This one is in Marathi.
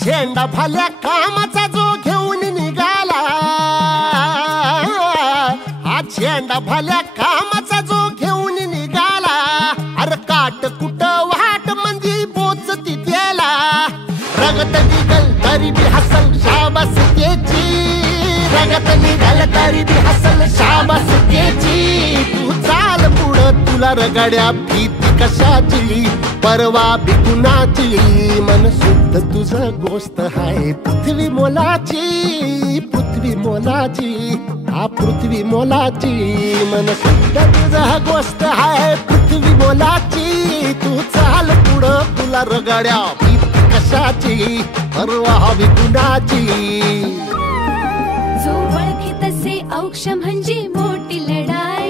झेंडा भल्या कामाचा जो घेऊन निघाला, हा झेंडा भल्या कामाचा जो घेऊन निघाला, अरे काट कुट वाट म्हणजे पोचती त्याला, रगत निघल तरी बी हसल शाबास त्याची, रगत निघल तरी बी हसल शाबास त्याची, तू चाल पुढं तुला रगड्या भीती कशाची, परवा बी कुणाची, मन शुद्ध तुझं गोष्ट हाय पृथ्वी मोलाची, पृथ्वी मोलाची, हा पृथ्वी मोलाची, मन शुद्ध तुझं गोष्ट हाय पृथ्वी मोलाची, तू चाल पुढं तुला रगड्या भीती कशाची, परवा बी कुणाची. जो ओळखे तसे औक्ष म्हणजे मोठी लढाई,